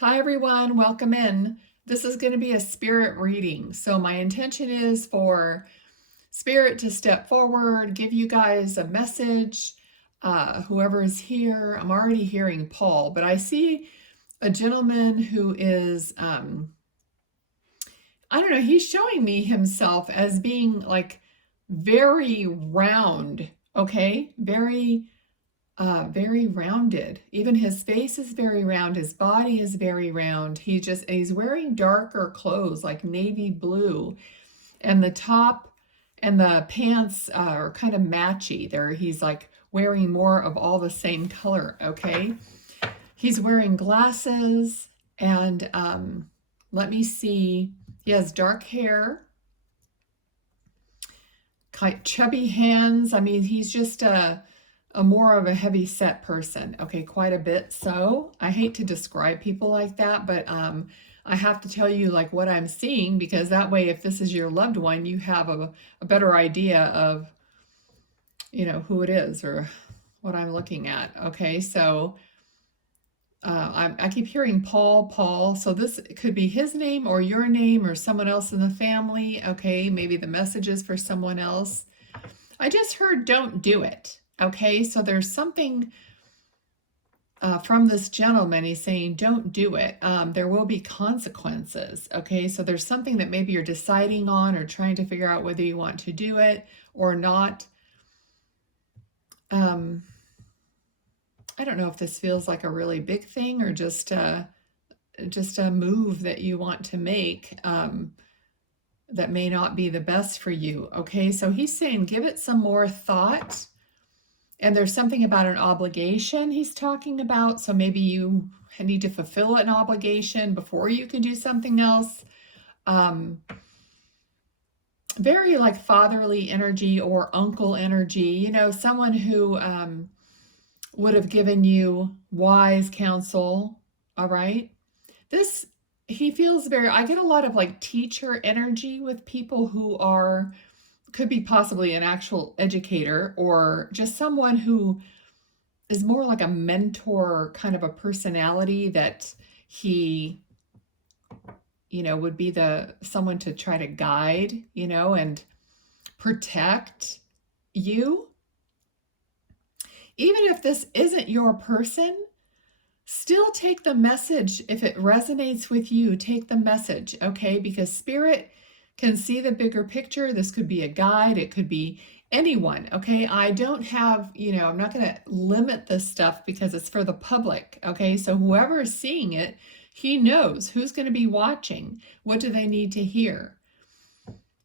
Hi everyone, welcome in. This is going to be a spirit reading. So my intention is for spirit to step forward, give you guys a message, whoever is here. I'm already hearing Paul, but I see a gentleman who is, I don't know, he's showing me himself as being like very round, okay? Very rounded. Even his face is very round. His body is very round. He's wearing darker clothes like navy blue, and the top and the pants are kind of matchy. He's like wearing more of all the same color. Okay, he's wearing glasses, and let me see. He has dark hair, kind chubby hands. I mean, he's just a more of a heavy set person. Okay, quite a bit so. I hate to describe people like that, but I have to tell you like what I'm seeing, because that way, if this is your loved one, you have a better idea of, who it is or what I'm looking at. Okay, so I keep hearing Paul. So this could be his name or your name or someone else in the family. Okay, maybe the message is for someone else. I just heard don't do it. Okay, so there's something from this gentleman. He's saying don't do it. There will be consequences. Okay, so there's something that maybe you're deciding on or trying to figure out whether you want to do it or not. I don't know if this feels like a really big thing or just a move that you want to make that may not be the best for you. Okay, so he's saying give it some more thought. And there's something about an obligation he's talking about. So maybe you need to fulfill an obligation before you can do something else. Very like fatherly energy or uncle energy, someone who would have given you wise counsel. All right. He feels I get a lot of like teacher energy with people who could be possibly an actual educator or just someone who is more like a mentor kind of a personality that he, would be someone to try to guide, and protect you. Even if this isn't your person, still take the message. If it resonates with you, take the message, okay? Because spirit can see the bigger picture. This could be a guide. It could be anyone, okay? I don't have, I'm not going to limit this stuff because it's for the public, okay? So whoever is seeing it, he knows who's going to be watching. What do they need to hear?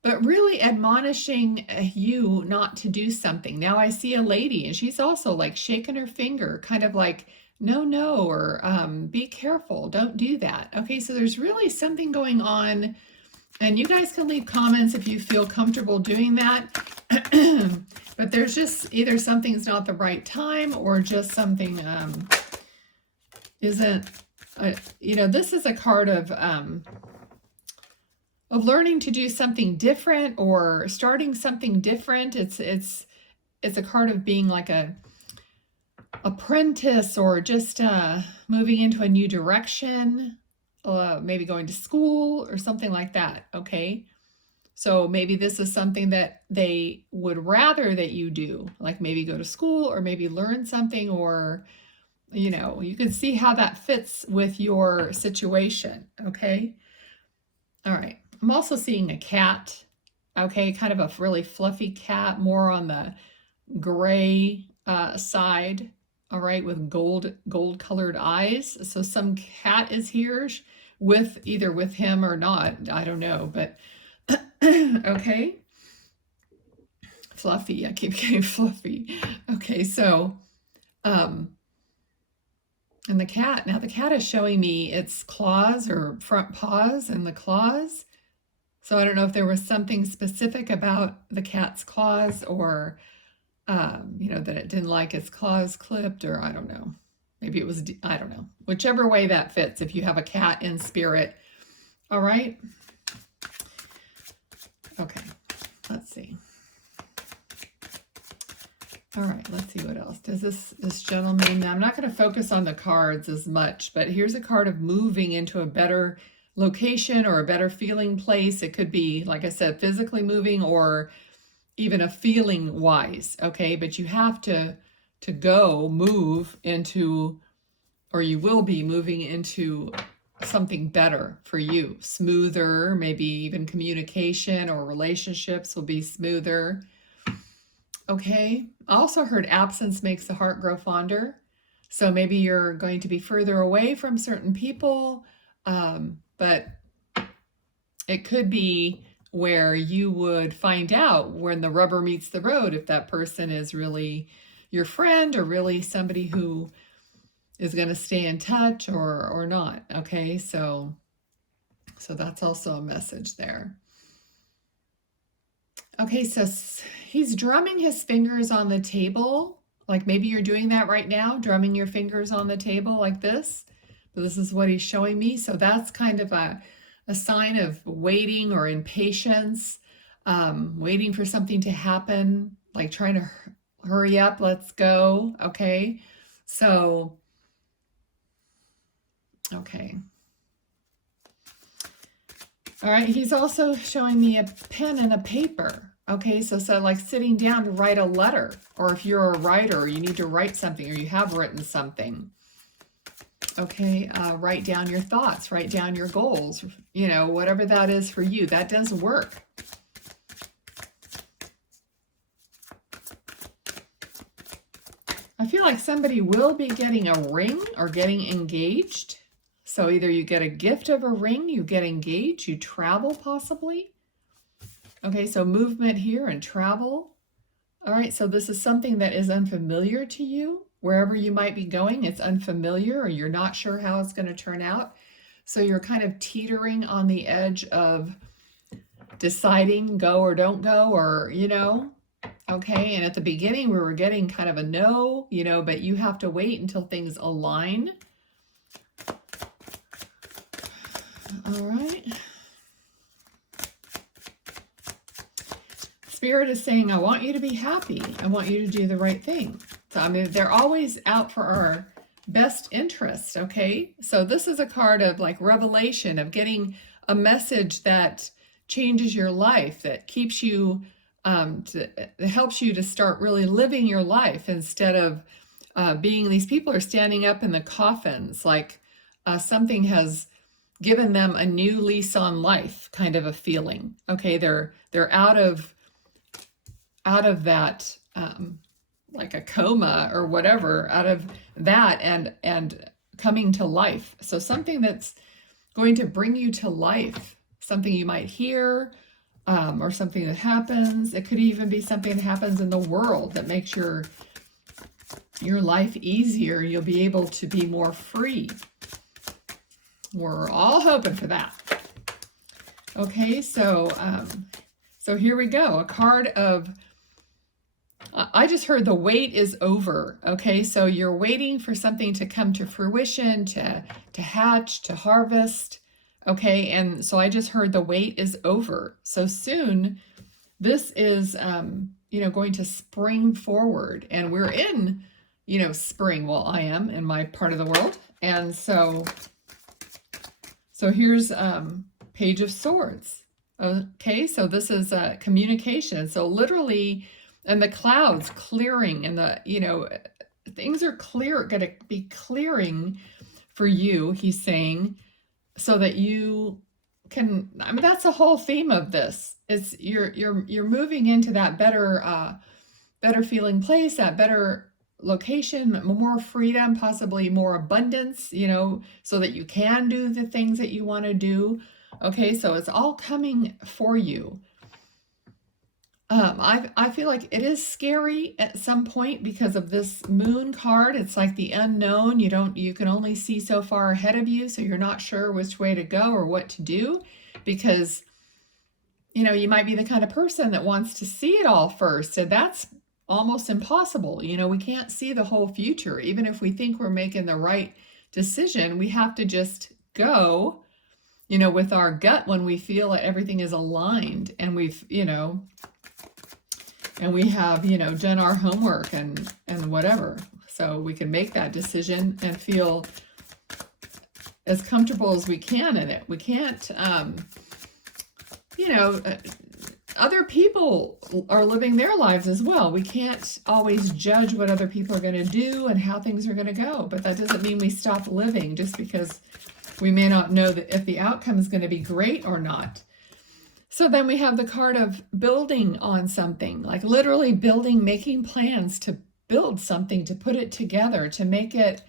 But really admonishing you not to do something. Now I see a lady and she's also like shaking her finger, kind of like, no, or be careful, don't do that. Okay, so there's really something going on, and you guys can leave comments if you feel comfortable doing that. But there's just either something's not the right time or just something isn't, this is a card of learning to do something different or starting something different. It's a card of being like a apprentice or just moving into a new direction, maybe going to school or something like that. Okay, so maybe this is something that they would rather that you do, like maybe go to school or maybe learn something, or you can see how that fits with your situation. Okay, all right. I'm also seeing a cat. Okay, kind of a really fluffy cat, more on the gray side. All right, with gold colored eyes. So some cat is here either with him or not. I don't know, but okay. Fluffy. I keep getting fluffy. Okay, so and the cat, now the cat is showing me its claws or front paws and the claws. So I don't know if there was something specific about the cat's claws, or that it didn't like its claws clipped, or I don't know. Maybe it was, I don't know. Whichever way that fits, if you have a cat in spirit. All right. Okay, let's see. All right, let's see what else. Does this gentleman, I'm not going to focus on the cards as much, but here's a card of moving into a better location or a better feeling place. It could be, like I said, physically moving or even a feeling wise, okay? But you have to move into, or you will be moving into something better for you, smoother, maybe even communication or relationships will be smoother. Okay, I also heard absence makes the heart grow fonder. So maybe you're going to be further away from certain people, but it could be where you would find out when the rubber meets the road if that person is really your friend or really somebody who is going to stay in touch or not. Okay, so that's also a message there. Okay, so he's drumming his fingers on the table. Like maybe you're doing that right now, drumming your fingers on the table like this. But this is what he's showing me. So that's kind of a sign of waiting or impatience, waiting for something to happen, like trying to hurry up, let's go. Okay, so, okay. All right, he's also showing me a pen and a paper. Okay, so like sitting down to write a letter, or if you're a writer, you need to write something, or you have written something. Okay, write down your thoughts, write down your goals, you know, whatever that is for you. That does work. I feel like somebody will be getting a ring or getting engaged. So either you get a gift of a ring, you get engaged, you travel possibly. Okay, so movement here and travel. All right, so this is something that is unfamiliar to you. Wherever you might be going, it's unfamiliar or you're not sure how it's going to turn out. So you're kind of teetering on the edge of deciding go or don't go, or, you know, okay. And at the beginning, we were getting kind of a no, you know, but you have to wait until things align. All right. Spirit is saying, I want you to be happy. I want you to do the right thing. So, I mean, they're always out for our best interest, okay? So this is a card of like revelation, of getting a message that changes your life, that keeps you, that helps you to start really living your life instead of being, these people are standing up in the coffins, like something has given them a new lease on life, kind of a feeling. Okay, they're out of that, like a coma or whatever, out of that and coming to life. So something that's going to bring you to life, something you might hear, or something that happens. It could even be something that happens in the world that makes your life easier. You'll be able to be more free. We're all hoping for that. Okay, so here we go. A card of, I just heard the wait is over. Okay, so you're waiting for something to come to fruition, to hatch, to harvest. Okay, and so I just heard the wait is over. So soon, this is, going to spring forward. And we're in, spring. Well, I am in my part of the world. And so here's Page of Swords. Okay, so this is communication. So literally, and the clouds clearing, and things are going to be clearing for you, he's saying, so that you can, I mean, that's the whole theme of this. It's you're moving into that better feeling place, that better location, more freedom, possibly more abundance, so that you can do the things that you want to do. Okay, so it's all coming for you. I feel like it is scary at some point because of this moon card. It's like the unknown. You can only see so far ahead of you, so you're not sure which way to go or what to do, because you might be the kind of person that wants to see it all first, and that's almost impossible. We can't see the whole future. Even if we think we're making the right decision, we have to just go, with our gut when we feel that everything is aligned and we've, and we have, done our homework and whatever. So we can make that decision and feel as comfortable as we can in it. We can't, other people are living their lives as well. We can't always judge what other people are going to do and how things are going to go. But that doesn't mean we stop living just because we may not know that if the outcome is going to be great or not. So then we have the card of building on something, like literally building, making plans to build something, to put it together, to make it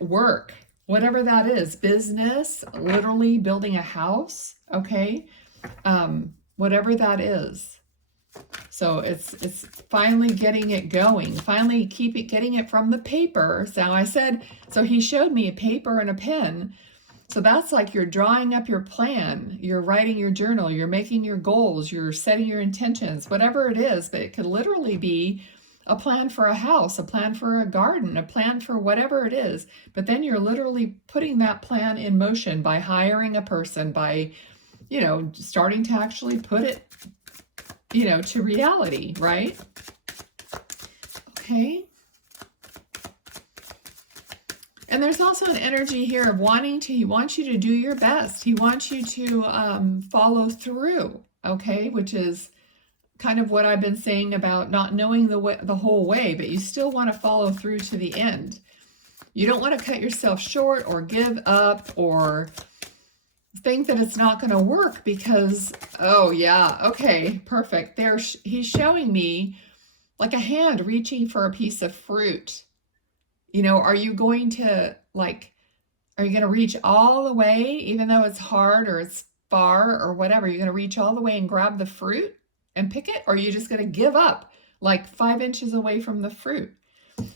work. Whatever that is, business, literally building a house, okay? Whatever that is. So it's finally getting it going, finally getting it from the paper. So he showed me a paper and a pen. So that's like you're drawing up your plan, you're writing your journal, you're making your goals, you're setting your intentions, whatever it is, but it could literally be a plan for a house, a plan for a garden, a plan for whatever it is. But then you're literally putting that plan in motion by hiring a person, by, starting to actually put it, to reality, right? Okay. And there's also an energy here of he wants you to do your best. He wants you to follow through, okay? Which is kind of what I've been saying about not knowing the whole way, but you still want to follow through to the end. You don't want to cut yourself short or give up or think that it's not going to work because, oh yeah, okay, perfect. He's showing me like a hand reaching for a piece of fruit. Are you going to reach all the way, even though it's hard or it's far or whatever? You're going to reach all the way and grab the fruit and pick it? Or are you just going to give up like 5 inches away from the fruit?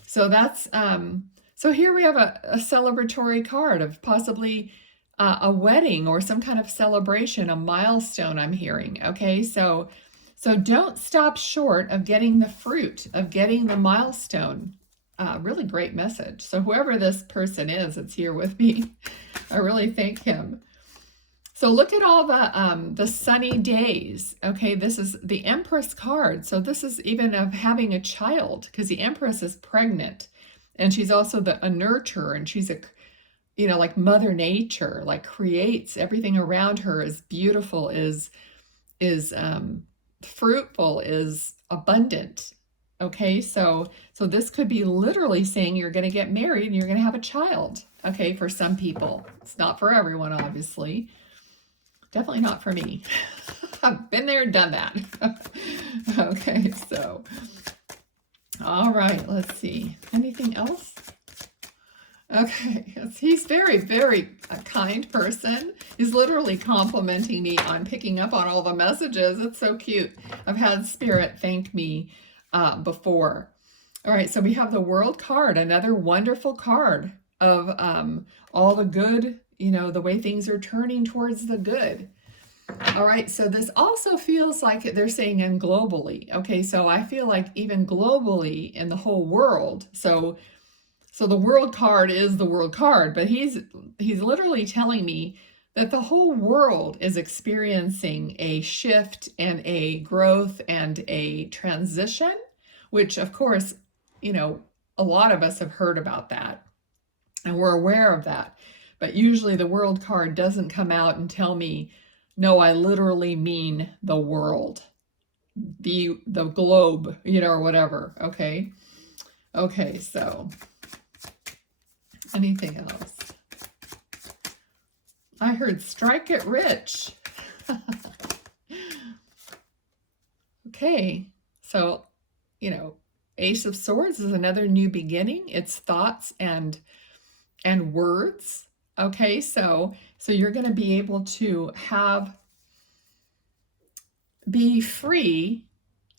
So that's, so here we have a celebratory card of possibly a wedding or some kind of celebration, a milestone I'm hearing. Okay. So don't stop short of getting the fruit, of getting the milestone. Really great message. So whoever this person is that's here with me, I really thank him. So look at all the sunny days. Okay, this is the Empress card. So this is even of having a child, because the Empress is pregnant, and she's also a nurturer, and she's like Mother Nature, like creates everything around her is beautiful, is fruitful, is abundant. Okay, so this could be literally saying you're going to get married and you're going to have a child. Okay, for some people. It's not for everyone, obviously. Definitely not for me. I've been there, done that. Okay, so. All right, let's see. Anything else? Okay, he's very, very a kind person. He's literally complimenting me on picking up on all the messages. It's so cute. I've had Spirit thank me before. All right, so we have the World card, another wonderful card of all the good, the way things are turning towards the good. All right, so this also feels like they're saying in globally. Okay, so I feel like even globally in the whole world. So the World card is the World card, but he's literally telling me that the whole world is experiencing a shift and a growth and a transition, which of course, a lot of us have heard about that and we're aware of that. But usually the World card doesn't come out and tell me, no, I literally mean the world, the globe, or whatever. Okay. Okay. So anything else? I heard strike it rich. Okay. So, Ace of Swords is another new beginning. It's thoughts and words. Okay, so you're going to be able to be free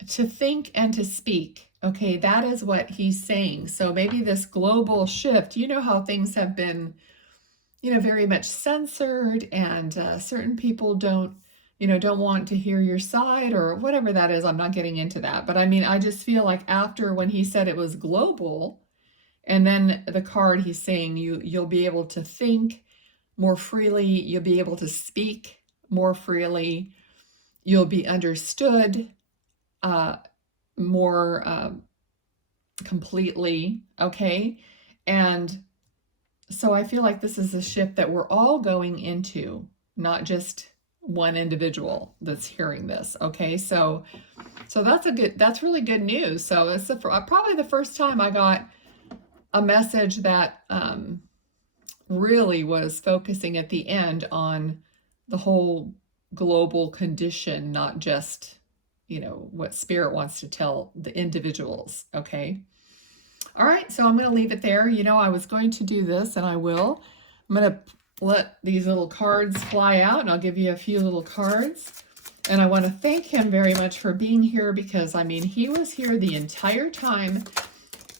to think and to speak. Okay, that is what he's saying. So maybe this global shift, how things have been, very much censored, and certain people don't want to hear your side or whatever that is. I'm not getting into that. But I just feel like after when he said it was global, and then the card he's saying you'll be able to think more freely, you'll be able to speak more freely, you'll be understood. uh, more completely, okay? And so I feel like this is a shift that we're all going into, not just one individual that's hearing this, okay? So that's really good news. So it's probably the first time I got a message that really was focusing at the end on the whole global condition, not just, what spirit wants to tell the individuals, okay? All right, so I'm going to leave it there. I was going to do this, and I will. I'm going to let these little cards fly out, and I'll give you a few little cards. And I want to thank him very much for being here because, he was here the entire time.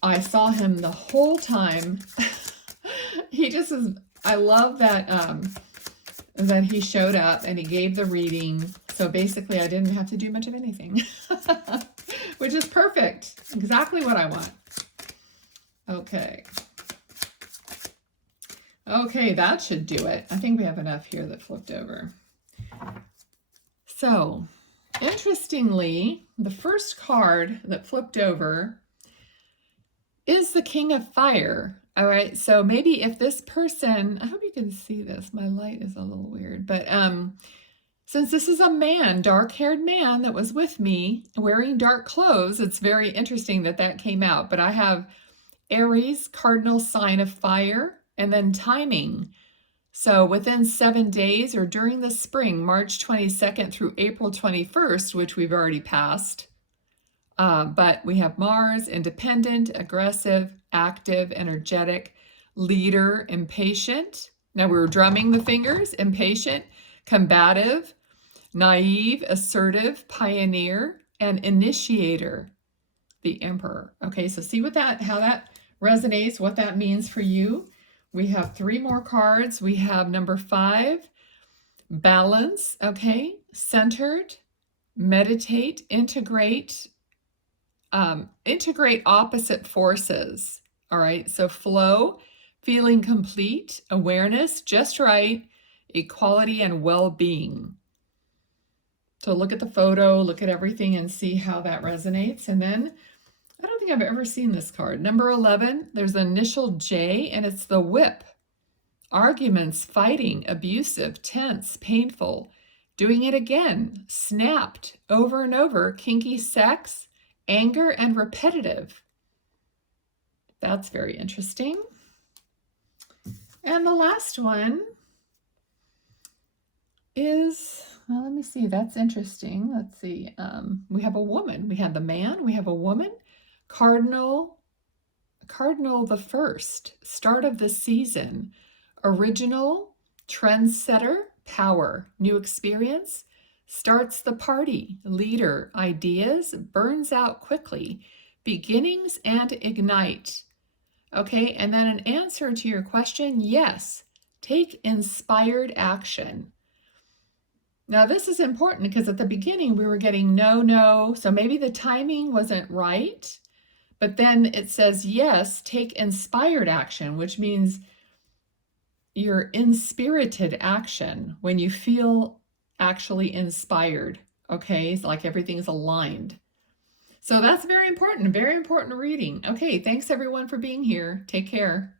I saw him the whole time. He just is, I love that that he showed up and he gave the reading. So basically I didn't have to do much of anything, which is perfect. Exactly what I want. Okay. Okay, that should do it. I think we have enough here that flipped over. So, interestingly, the first card that flipped over is the King of Fire. All right, so maybe if this person, I hope you can see this. My light is a little weird, but since this is a man, dark-haired man that was with me wearing dark clothes, it's very interesting that that came out. But I have Aries, cardinal sign of fire, and then timing. So within 7 days or during the spring, March 22nd through April 21st, which we've already passed. But we have Mars, independent, aggressive, active, energetic, leader, impatient. Now we're drumming the fingers, impatient, combative, naive, assertive, pioneer, and initiator, the Emperor. Okay, so see how that resonates, what that means for you. We have 3 more cards. We have number 5, balance, okay, centered, meditate, integrate opposite forces. All right, so flow, feeling complete, awareness, just right, equality, and well-being. So look at the photo, look at everything and see how that resonates. And then, I don't think I've ever seen this card. Number 11, there's an initial J, and it's the whip. Arguments, fighting, abusive, tense, painful, doing it again, snapped, over and over, kinky sex, anger, and repetitive. That's very interesting. And the last one is, well, let me see, that's interesting. Let's see, we have a woman. We have the man, we have a woman. Cardinal the first, start of the season, original, trendsetter, power, new experience, starts the party, leader, ideas, burns out quickly, beginnings and ignite. Okay, and then an answer to your question, yes, take inspired action. Now this is important because at the beginning we were getting no, so maybe the timing wasn't right. But then it says, yes, take inspired action, which means you're in-spirited action when you feel actually inspired, okay? It's like everything's aligned. So that's very important reading. Okay, thanks everyone for being here. Take care.